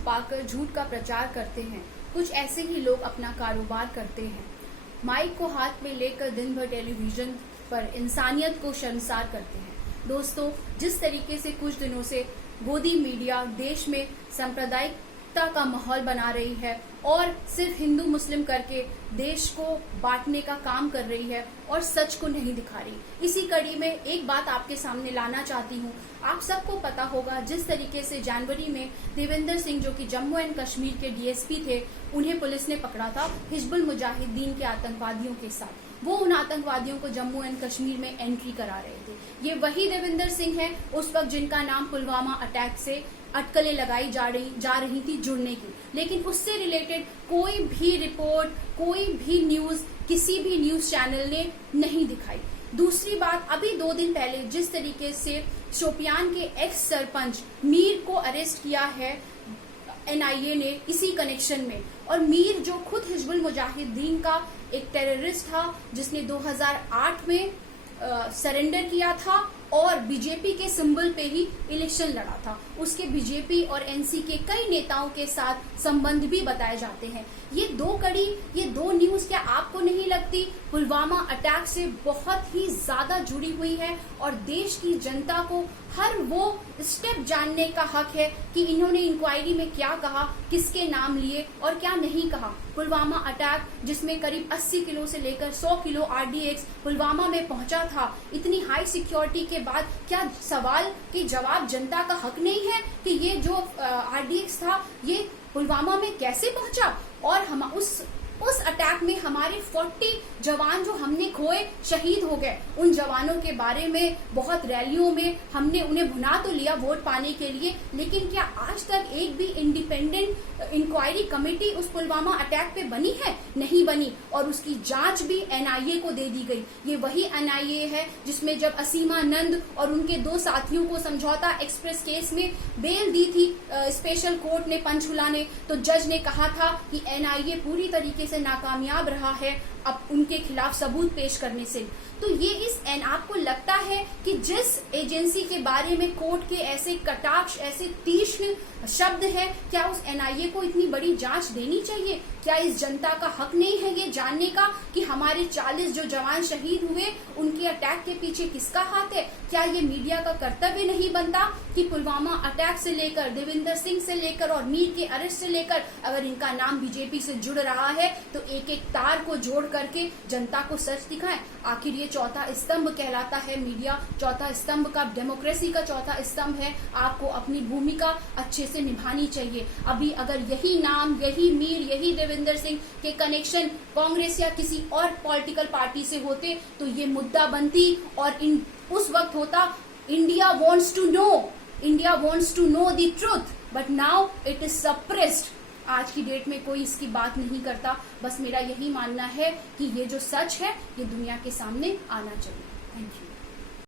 छुपाकर झूठ का प्रचार करते हैं, कुछ ऐसे ही लोग अपना कारोबार करते हैं। माइक को हाथ में लेकर दिन भर टेलीविजन पर इंसानियत को शर्मसार करते हैं। दोस्तों, जिस तरीके से कुछ दिनों से गोदी मीडिया देश में सांप्रदायिकता का माहौल बना रही है और सिर्फ हिंदू मुस्लिम करके देश को बांटने का काम कर रही है और सच को नहीं दिखा रही, इसी कड़ी में एक बात आपके सामने लाना चाहती हूँ। आप सबको पता होगा जिस तरीके से जनवरी में देवेंद्र सिंह, जो कि जम्मू एंड कश्मीर के डीएसपी थे, उन्हें पुलिस ने पकड़ा था हिजबुल मुजाहिदीन के आतंकवादियों के साथ। वो उन आतंकवादियों को जम्मू एंड कश्मीर में एंट्री करा रहे थे। ये वही देवेंद्र सिंह है उस वक्त जिनका नाम पुलवामा अटैक से अटकलें लगाई जा रही थी जुड़ने की, लेकिन उससे रिलेटेड कोई भी रिपोर्ट, कोई भी न्यूज, किसी भी न्यूज चैनल ने नहीं दिखाई। दूसरी बात, अभी 2 दिन पहले जिस तरीके से शोपियान के एक्स सरपंच मीर को अरेस्ट किया है एनआईए ने इसी कनेक्शन में, और मीर जो खुद हिजबुल मुजाहिदीन का एक टेररिस्ट था जिसने 2008 में सरेंडर किया था और बीजेपी के सिंबल पे ही इलेक्शन लड़ा था, उसके बीजेपी और एनसी के कई नेताओं के साथ संबंध भी बताए जाते हैं। ये 2 कड़ी, ये 2 न्यूज क्या आपको नहीं लगती पुलवामा अटैक से बहुत ही ज्यादा जुड़ी हुई है? और देश की जनता को हर वो स्टेप जानने का हक है कि इन्होंने इंक्वायरी में क्या कहा, किसके नाम लिए और क्या नहीं कहा। पुलवामा अटैक जिसमें करीब 80 किलो से लेकर 100 किलो आरडीएक्स पुलवामा में पहुंचा था, इतनी हाई सिक्योरिटी के बाद क्या सवाल की जवाब जनता का हक नहीं है कि ये जो आरडीएक्स था ये पुलवामा में कैसे पहुंचा? और हम उस अटैक में हमारे 40 जवान जो हमने खोए, शहीद हो गए, उन जवानों के बारे में बहुत रैलियों में हमने उन्हें भुना तो लिया वोट पाने के लिए, लेकिन क्या आज तक एक भी इंडिपेंडेंट इंक्वायरी कमेटी उस पुलवामा अटैक पे बनी है? नहीं बनी, और उसकी जांच भी एनआईए को दे दी गई। ये वही एनआईए है जिसमें जब असीमानंद और उनके 2 साथियों को समझौता एक्सप्रेस केस में बेल दी थी स्पेशल कोर्ट ने, पंचकुला ने, तो जज ने कहा था कि एनआईए पूरी तरीके से नाकामयाब रहा है अब उनके खिलाफ सबूत पेश करने से। तो ये आपको लगता है कि जिस एजेंसी के बारे में कोर्ट के ऐसे कटाक्ष, ऐसे तीक्ष्ण शब्द है, क्या उस एनआईए को इतनी बड़ी जांच देनी चाहिए? क्या इस जनता का हक नहीं है ये जानने का कि हमारे 40 जो जवान शहीद हुए उनके अटैक के पीछे किसका हाथ है? क्या ये मीडिया का कर्तव्य नहीं बनता कि पुलवामा अटैक से लेकर, देवेंद्र सिंह से लेकर और मीर के अरेस्ट से लेकर, अगर इनका नाम बीजेपी से जुड़ रहा है तो एक एक तार को जोड़ करके जनता को सच दिखाएं। आखिर ये चौथा स्तंभ कहलाता है मीडिया, चौथा स्तंभ का, डेमोक्रेसी का चौथा स्तंभ है। आपको अपनी भूमिका अच्छे से निभानी चाहिए। अभी अगर यही नाम, यही मीर, यही देवेंद्र सिंह के कनेक्शन कांग्रेस या किसी और पॉलिटिकल पार्टी से होते तो ये मुद्दा बनती और उस वक्त होता India wants to know the truth, but now it is suppressed. आज की डेट में कोई इसकी बात नहीं करता। बस मेरा यही मानना है कि ये जो सच है ये दुनिया के सामने आना चाहिए। Thank you.